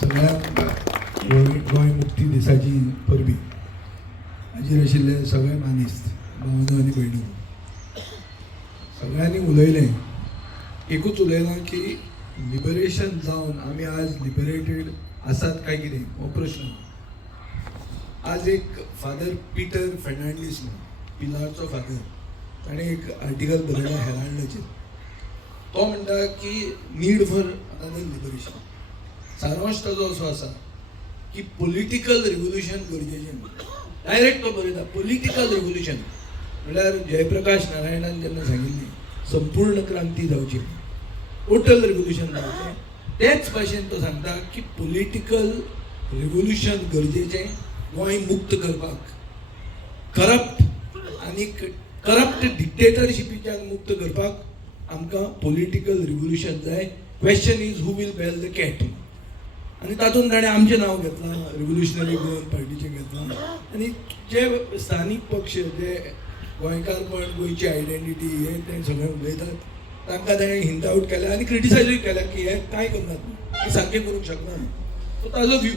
सगळ्यांक गोंय मुक्ती दिसाची परबी हाजीर आशिल्ले सगळे मानिस्त भावनो आनी भयणो सगळ्यांनी उलयलें. एकूच उलयलां की लिबरेशन जावन आमी आज लिबरेटेड आसात काय कितें हो प्रश्न. आज एक फादर पीटर फेर्नांडीस पिलारचो फादर ताणें एक आर्टिकल बरयला हेराल्डाचेर. तो म्हणटा की नीड फॉर अनदर लिबरेशन. सारांश ताजो असो आसा की पॉलिटिकल रिव्होल्युशन गरजेचें. डायरेक्ट तो बरयता पॉलिटिकल रिव्होल्युशन म्हळ्यार जयप्रकाश नारायणान जेन्ना सांगिल्ली संपूर्ण क्रांती जावची टोटल रिव्होल्युशन जावचें तेच भाशेन तो सांगता की पॉलिटिकल रिव्होल्युशन गरजेचें गोंय मुक्त करपाक. करप्ट डिक्टेटरशिपीच्यान मुक्त करपाक आमकां पॉलिटिकल रिव्होल्युशन जाय. Question is who will bell the cat. आनी तातूंत ताणें आमचें नांव घेतलां, रिव्होल्युशनरी गोवन पार्टीचें घेतलां. आनी जे स्थानीक पक्ष जे गोंयकारपण गोंयची आयडेंटिटी हे ते सगळें उलयतात तांकां ताणें हिंट आउट केल्या आनी क्रिटिसायजूय केल्या की हे कांय करनात, हे सारकें करूंक शकना. सो ताजो व्यू.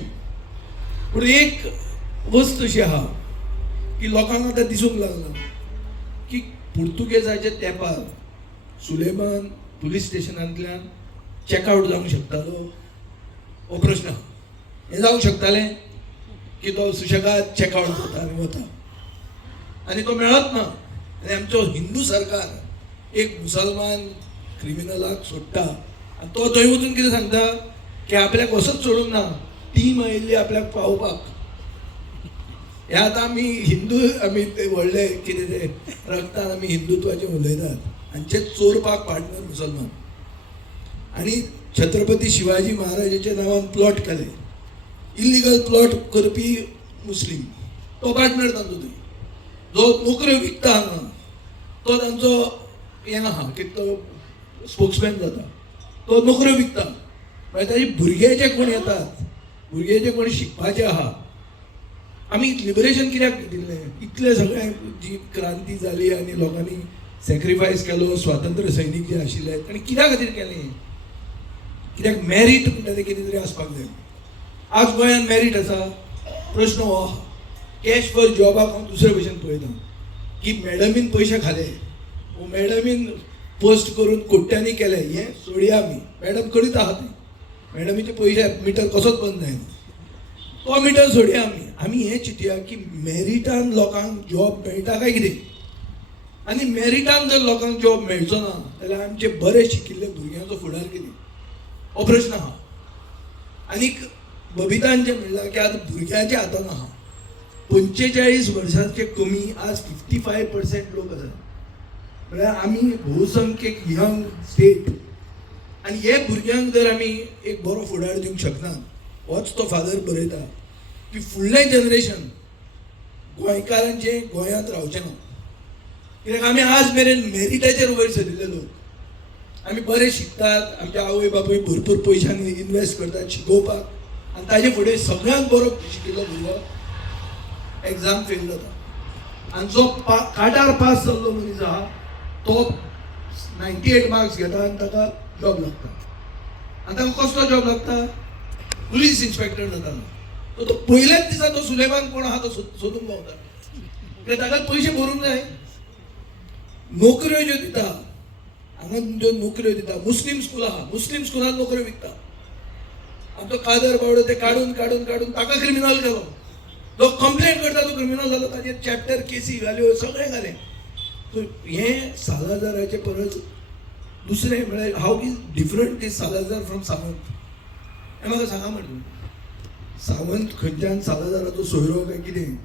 पूण एक वस्त अशी आहा की लोकांक आतां दिसूंक लागला की पुर्तुगेजाच्या तेंपार सुलेमान पुलीस स्टेशनांतल्यान चॅकआउट जावंक शकतालो हो प्रश्न. हें जावंक शकतालें की तो सुशेगाद चॅकआउट जाता आनी वता आनी तो मेळत ना. आनी आमचो हिंदू सरकार एक मुसलमान क्रिमिनलाक सोडटा आनी तो थंय वचून कितें सांगता की आपल्याक वसत सोडूंक ना, टीम आयिल्ली आपल्याक पावोवपाक. हे आतां आमी हिंदू आमी ते व्हडले कितें ते रक्तान आमी हिंदुत्वाचें उलयतात आनी ते चोरपाक पार्टनर मुसलमान. आनी छत्रपती शिवाजी महाराजाच्या नांवान प्लॉट केले, इल्लिगल प्लॉट करपी मुस्लीम तो पार्टनर तांचो थंय. जो नोकऱ्यो विकता हांगा तो तांचो हें आहा की तो स्पोक्समॅन जाता, तो नोकऱ्यो विकता. मागीर ताजे भुरगे जे कोण येतात, भुरगे जे कोण शिकपाचे आहा, आमी लिबरेशन कित्याक दिल्लें? इतले सगळें जी क्रांती जाली आनी लोकांनी सॅक्रिफायस केलो, स्वातंत्र्य सैनीक जे आशिल्ले ताणें कित्या खातीर केलें? कित्याक मॅरीट म्हणटा तें कितें तरी आसपाक जाय. आज गोंयांत मॅरीट आसा? प्रश्न हो आहा. कॅश फॉर जॉबाक हांव दुसरे भशेन पळयता की मॅडमीन पयशे खाले, मॅडमीन पोस्ट करून कोट्यांनी केले, हें सोडया आमी. मॅडम करीत आहा तें, मॅडमीचे पयशे मिटर कसोच बंद जायना, तो मिटर सोडया आमी. आमी हें चिंतया की मॅरिटान लोकांक जॉब मेळटा काय कितें. आनी मॅरिटान जर लोकांक जॉब मेळचो ना जाल्यार आमचे बरे शिकिल्ले भुरग्यांचो फुडार कितें हो प्रश्न आहा. आनीक बबितान जें म्हणलां की आतां भुरग्यांच्या हातान आहा. 45 वर्सांचे कमी आज 55% लोक आसात. म्हळ्यार आमी भोवसंख्येक यंग स्टेट आनी हे भुरग्यांक जर आमी एक बरो फुडार दिवंक शकनात. होच तो फादर बरयता की फुडलें जनरेशन गोंयकारांचें गोंयांत रावचें ना. कित्याक आमी आज मेरेन मॅरिटाचेर वयर सरिल्ले लोक. आमी बरें शिकतात, आमचे आवय बापूय भरपूर पयशांनी इन्वेस्ट करतात शिकोवपाक आनी ताजे फुडें सगळ्यांत बरो शिकिल्लो भुरगो एग्जाम फेल जाता. आनी जो काटार पास जाल्लो मनीस आहा तो 98 मार्क्स घेता आनी ताका जॉब लागता. आनी ताका कसलो जॉब लागता? पुलीस इन्स्पेक्टर जाता. तो पयल्याच दिसा तो सुलेमान कोण आहा तो सोदूंक पावता. कित्याक ताका पयशे भरूंक जाय. नोकऱ्यो ज्यो दिता हांगा ज्यो नोकऱ्यो दिता, मुस्लीम स्कूल आहा, मुस्लीम स्कुलान नोकऱ्यो विकता. आमचो कादर बावडो ते काडून काडून काडून ताका क्रिमिनल केलो. जो कंप्लेंट करता तो क्रिमिनल जालो, ताजेर चॅप्टर केसी घाल्यो, सगळें घालें. सो हें सालाजाराचे परस दुसरें म्हळ्यार हाव is different is Salazar from Sawant. हें म्हाका सांगा म्हटलें. सावंत खंयच्यान सालाजाराचो सोयरो काय कितें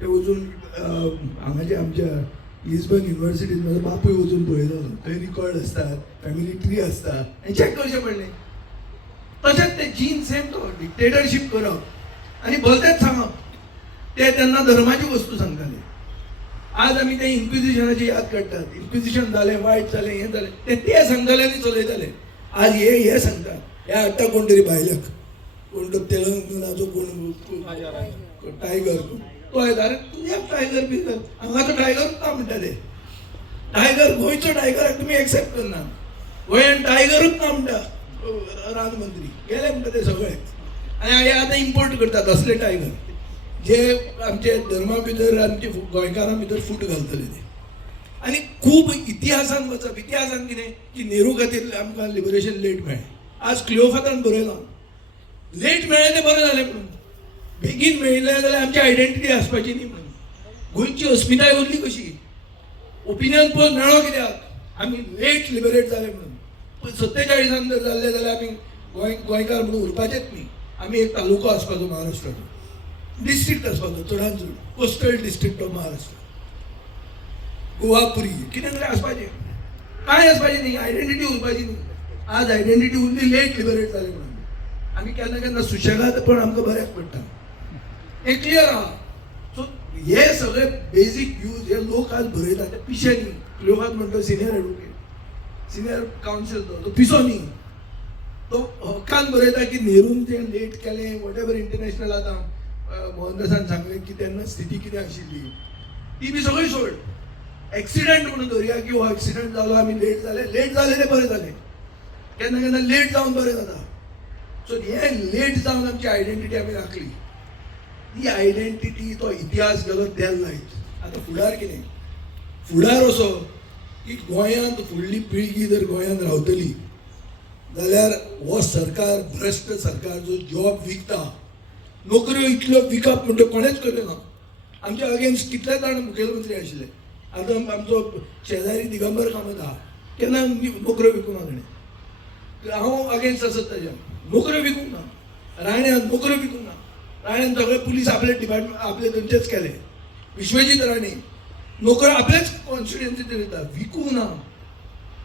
तें वचून हांगाचे आमच्या लिस्बन युनिवर्सिटीन म्हजो बापूय वचून पळयलो. थंय रिकॉर्ड आसतात, फॅमिली ट्री आसता, हें चॅक करचें पडलें. तशेंच तें जीन सेम तो डिक्टेटरशीप करप आनी भलतेंच सांगप. ते तेन्ना धर्माची वस्तू सांगताले. आज आमी तें इन्क्विजिशनाची याद काडटात. इन्क्विजिशन जालें, वायट जालें, हें जालें, ते सांगताले आनी चलयताले. आज हे सांगतात, हे हाडटा कोण तरी भायल्याक, कोण तो तेलंगणाचो कोण टायगर तो येता. अरे तुझ्याक टायगर बी कर, हांगाचो टायगरूच ना म्हणटा ते. टायगर गोंयचो टायगराक तुमी एक्सेप्ट करना. गोंयान टायगरूच ना म्हणटा राजमंत्री. गेले म्हणटा ते सगळे. आनी हे आतां इम्पोर्ट करतात असले टायगर जे आमचे धर्मा भितर आमचे गोंयकारां भितर फूट घालतले ते. आनी खूब इतिहासान वचप, इतिहासान कितें की नेहरू खातीर आमकां लिबरेशन लेट मेळ्ळें. आज क्लिओफात्रान बरयलां लेट मेळ्ळें तें बरें जालें म्हणून. बेगीन मेळिल्लें जाल्यार आमची आयडेंटिटी आसपाची न्ही म्हणून. गोंयची अस्मिताय उरली कशी. ओपिनियन पोल मेळ्ळो कित्याक आमी लेट लिबरेट जाले म्हणून. पण 47 जर जाल्ले जाल्यार आमी गोंयकार म्हणून उरपाचेच न्ही. आमी एक तालुको आसपाचो महाराष्ट्राचो, डिस्ट्रिक्ट आसपाचो चडांत चड, coastal district of Maharashtra, Govapuri कितें तरी आसपाचें. कांय आसपाचें न्ही, आयडेंटिटी उरपाची न्ही. आज आयडेंटिटी उरली लेट लिबरेट जाले म्हणून. आमी केन्ना केन्ना सुशेगाद पण आमकां बऱ्याक पडटा, हें क्लियर आहा. सो हे सगळे बेजीक व्ह्यूज हे लोक आज बरयता ते पिशे न्ही. लोकांक म्हणटा सिनियर एडवोकेट, सिनियर कावन्सील तो पिसो न्ही. तो हक्कान बरयता की नेरून जें लेट केलें वॉट एवर इंटरनॅशनल आतां मोहनदासान सांगलें की तेन्ना स्थिती कितें आशिल्ली ती बी सगळी सोड. एक्सिडंट म्हणून धरया की हो एक्सिडंट जालो आमी लेट जाले ते बरें जालें. केन्ना केन्ना लेट जावन बरें जाता. सो हे लेट जावन आमची आयडेंटिटी आमी राखली. ती आयडेंटिटी तो इतिहास गेलो तेल नायत. आतां फुडार कितें, फुडार असो की गोंयांत फुडली पिळगी जर गोंयांत रावतली जाल्यार हो सरकार भ्रश्ट सरकार जो जॉब विकता, नोकऱ्यो इतल्यो विकप म्हणटा कोणेच करूं ना. आमच्या अगेन्स्ट कितले जाण मुखेलमंत्री आशिल्ले. आतां आमचो शेजारी दिगंबर कामत आहा, केन्ना नोकऱ्यो विकूं ना ताणें. हांव अगेन्स्ट आसत ताज्या. नोकऱ्यो विकूंक ना. राण्यान नोकऱ्यो विकूंक ना. राण्यान सगळे पुलीस आपले डिपार्टमेंट आपले थंयचेच केले. विश्वजीत राणे नोकऱ्यो आपलेच कॉन्स्टिट्युएन्सीचे वयता, विकूंक ना.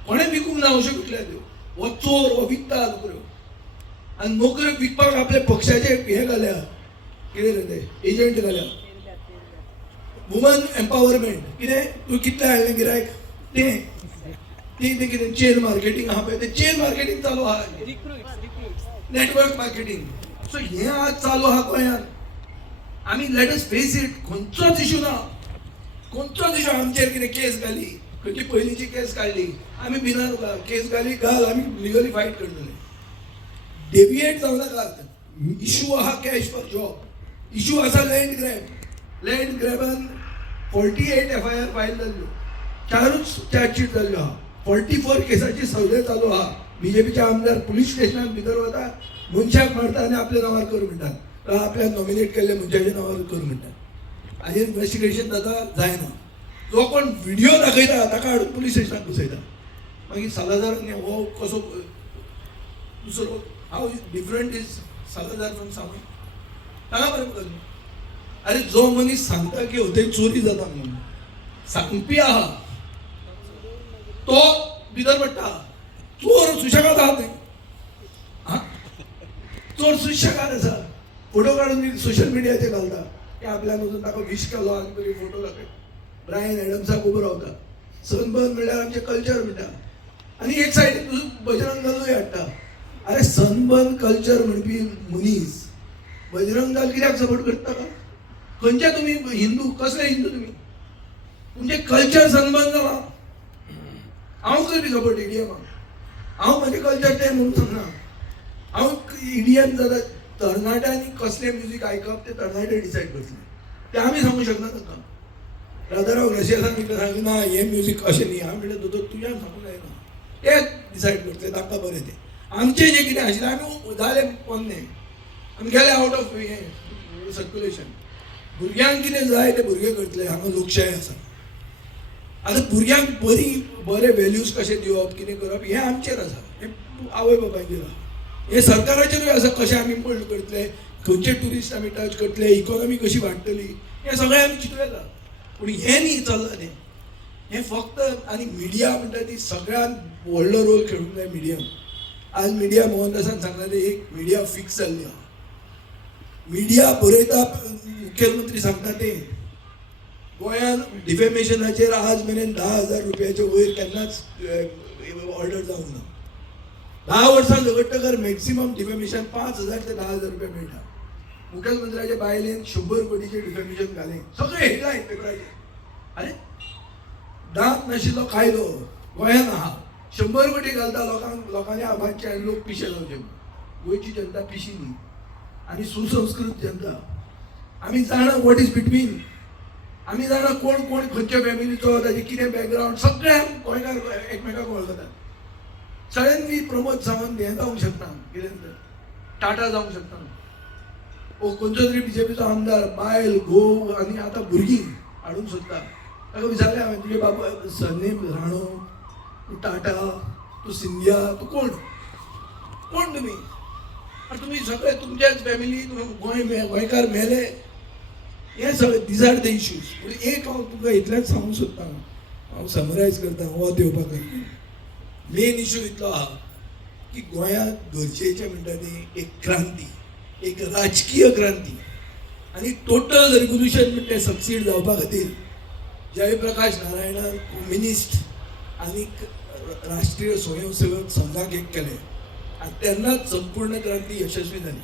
कोणें विकूंक ना अश्यो विकल्या त्यो. हो चोर हो विकता नोकऱ्यो. आनी नोकऱ्यो विकपाक आपले पक्षाचे हे घाल्या, कितें ते एजंट घाल्या. वुमन एम्पावरमेंट कितें तूं कितलें हाडलें गिरायक तें कितें चेन मार्केटींग आहा पळय तें चेन मार्केटींग चालू आहा, नेटवर्क मार्केटींग. सो हें आज चालू आहा गोंयांत. आमी लेट अस फेस इट. खंयचोच इशू ना, खंयचोच इशू आमचेर कितें केस घाली, खंयची पयलींची केस काडली आमी भिनार केस घाली घाल आमी लिगली फायट करतले. डेविएट जावं नाका. इशू आहा कॅश फॉर जॉब, इशू आसा लँड ग्रॅब. लँड ग्रॅबान 48 FIR फायल जाल्ल्यो, 4च चार्जशीट जाल्ल्यो आहा. 44 केसाची सगळे चालू आहा. बीजेपीचे आमदार पुलीस स्टेशनात भितर वता, मनशाक मारता आनी आपल्या नांवार कर म्हणटात, आपल्या नॉमिनेट केल्ल्या मनशाच्या नांवार कर म्हणटात. हाजेर इन्व्हेस्टिगेशन जाता जायना. जो कोण व्हिडिओ दाखयता ताका हाडून पुलीस स्टेशनात बसयता. मागीर सालाजारान हो कसो दुसरो हाव डिफरंट इज सालाजार फ्रॉम सावय सांगा बरें म्हाका. अरे जो मनीस सांगता की थंय चोरी जाता म्हणून सांगपी आहा तो भितर पडटा. चोर सुशेगाद आहा थंय. चोर सुशेगाद आसा. फोटो काडून सोशल मिडियाचेर घालता की आपल्यान वचून ताका विश केलो आनी बरी फोटो दाखय. ब्रायन एडम्साक उबो रावता. सनबर्न म्हणल्यार आमचें कल्चर म्हणटा. आनी एक सायडीन बजरंग दलूय हाडटा. अरे सनबर्न कल्चर म्हणपी मनीस बजरंग दल कित्याक सपोर्ट करता का? खंयचे तुमी हिंदू, कसले हिंदू तुमी? तुमचे कल्चर सनबर्न जाला. हांव करपी सपोर्ट ईडीएमाक. हांव म्हाजे कल्चर तें म्हणून सांगना. हांव ईडीएम जाता तरणाट्यांनी कसलें म्युजीक आयकप ते तरणाटे डिसायड करतले. ते आमी सांगूंक शकना ताका. राजाराव ग्रेसियसान म्हाका सांगलें ना हें म्युजीक अशें न्ही. हांव म्हणलें दोतोर तुज्यान सांगूंक जायना. ते डिसायड करतले तांकां बरें तें. आमचें जें कितें आशिल्लें आमी जालें पोन्ने आमी गेले आउट ऑफ हें सर्क्युलेशन. भुरग्यांक कितें जाय ते भुरगे करतले. हांगा लोकशाय आसा. आतां भुरग्यांक बरे व्हॅल्यूज कशें दिवप कितें करप हें आमचेर आसा. हें आवय बापायचेर आसा. हें सरकाराचेरूय आसा कशें आमी मोल्ड करतले, खंयचे ट्युरिस्ट आमी टच करतले, इकॉनॉमी कशी वाडटली हें सगळें आमी चिंतूं येता. पूण हें न्ही चल्लां तें. हें फक्त आनी मिडिया म्हणटा ती सगळ्यात व्हडलो रोल खेळूंक जाय मिडियान. आज मिडिया मोहनदासान सांगता ते एक मिडिया फिक्स जाल्ली आहा. मिडिया बरयता मुखेलमंत्री सांगता तें. गोंयांत डिफेमेशनाचेर आज मेरेन 10,000 रुपयाचे वयर केन्नाच ऑर्डर जावंक ना. 10 वर्सां झगडटकर मॅक्सिमम डिफेमेशन 5,000 ते 10,000 रुपया मेळटा. मुखेलमंत्र्याचे बायलेन 100 कोटीचे डिफेमेशन घालें. सगळे हेडलायन पेपराचेर. अरे दांत नाशिल्लो कायदो गोंयांत आहा. 100 कोटी घालता लोकांच्या आबादचे आनी लोक पिशे जावचे. गोंयची जनता पिशी न्ही. आणि सुसंस्कृत जनता. आम्ही जाणं वॉट इज बिटवीन, आम्ही जाणं कोण कोण खंयच्या फॅमिलीचो, ताजे कितें बॅकग्राऊंड सगळे गोंयकार एकमेकाक वळखतात. सडनली प्रमोद सावंत हें जावंक शकना, कितें टाटा जावंक शकना, खंयचो तरी बीजेपीचो आमदार बायल घोव आनी आतां भुरगीं हाडूंक सोदता. ताका विचारलें हांवें, तुजे बाबा सरनेम राणो, तूं टाटा, तूं सिंधिया, तूं कोण कोण तुमी? तुमी सगळे तुमच्याच फॅमिलीन गोंयकार मेले, हे सगळे दीज आर द इश्यूज. म्हणजे एक हांव तुका इतलेंच सांगूंक सोदतां, हांव समरायज करतां वत येवपाक लागून. मेन इश्यू इतलो आहा की गोंयांत गरजेचें म्हणटा ती एक क्रांती, एक राजकीय क्रांती आनी टोटल रेव्होल्युशन म्हणटा तें सक्सीड जावपा खातीर जयप्रकाश नारायणान कम्युनिस्ट आनी राष्ट्रीय स्वयंसेवक संघाक एक केलें आनी तेन्नाच संपूर्ण क्रांती यशस्वी जाली.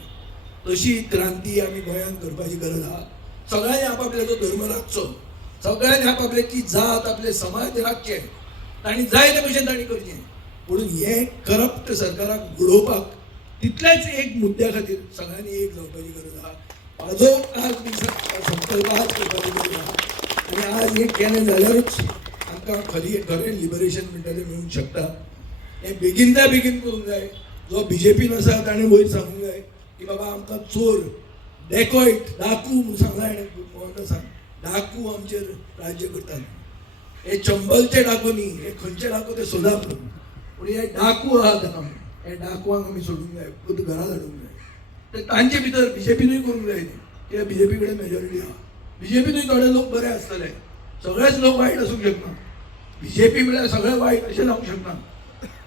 तशी क्रांती आमी गोंयांत करपाची गरज आहा. सगळ्यांनी आपापल्याचो धर्म राखचो, सगळ्यांनी आपल्याची जात, आपले समाज राखचे, तांणी जाय ते भशेन तांणी करचें. पूण हे करप्ट सरकाराक घडोवपाक तितल्याच एक मुद्द्या खातीर सगळ्यांनी एक जावपाची गरज आहा. म्हाजो आज संकल्प आज करपाची गरज आहा. आनी आज हे केलें जाल्यारूच आमकां खरें लिबरेशन म्हणटा तें मेळूंक शकता. हें बेगिनच्या बेगीन करूंक जाय. जो बीजेपीन आसा ताणें वयर सांगूंक जाय की बाबा आमकां चोर, डेकॉयट, डाकू म्हणून सांगला हाणें मोहनदासान, डाकू आमचेर राज्य करताले. हे चंबलचे डाकू न्ही, हे खंयचे डाकू ते सोदाप. पूण हे डाकू आहात हांगा, हे डाकुवांक आमी सोडूंक जाय, खुद घरां धाडूंक जाय. ते तांचे भितर बीजेपीनूय करूंक जाय न्ही, कित्याक बीजेपी कडेन मेजॉरिटी आहा. बीजेपीनूय थोडे लोक बरे आसतले, सगळेच लोक वायट आसूंक शकना. बीजेपी म्हळ्यार सगळे वायट अशें जावंक शकना.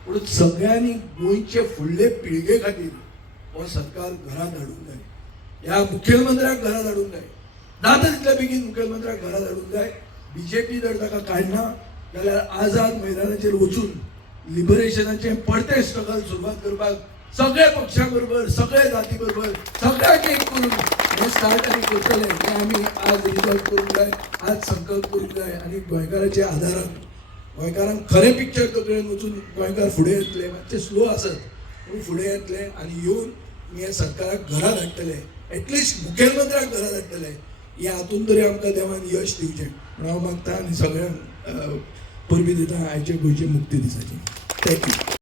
पूण सगळ्यांनी गोंयचे फुडले पिळगे खातीर हो सरकार घरां धाडूंक जाय. ह्या मुखेलमंत्र्याक घरां धाडूंक जाय, जाता तितल्या बेगीन मुखेलमंत्र्याक घरां धाडूंक जाय. बीजेपी जर ताका काडना जाल्यार आझाद मैदानाचेर वचून लिबरेशनाचें परतें स्ट्रगल सुरवात करपाक सगळे पक्षा बरोबर, सगळे जाती बरोबर, सगळ्यांक एक करून हे स्टार्ट आमी करतले. हे आमी आज रिजॉल्व करूंक जाय, आज संकल्प करूंक जाय. आनी गोंयकाराच्या आदारान गोंयकारांक खरें पिक्चर तकलेन वचून गोंयकार फुडें येतले. मातशे स्लो आसत पूण फुडें येतले आनी येवन हे सरकाराक घरां धाडटले, एटलिस्ट मुखेलमंत्र्याक घरां धाडटले. हे हातून तरी आमकां देवान यश दिवचें म्हण हांव मागतां आनी सगळ्यांक परबी दिता आयचे गोंयचे मुक्ती दिसाची. थँक्यू.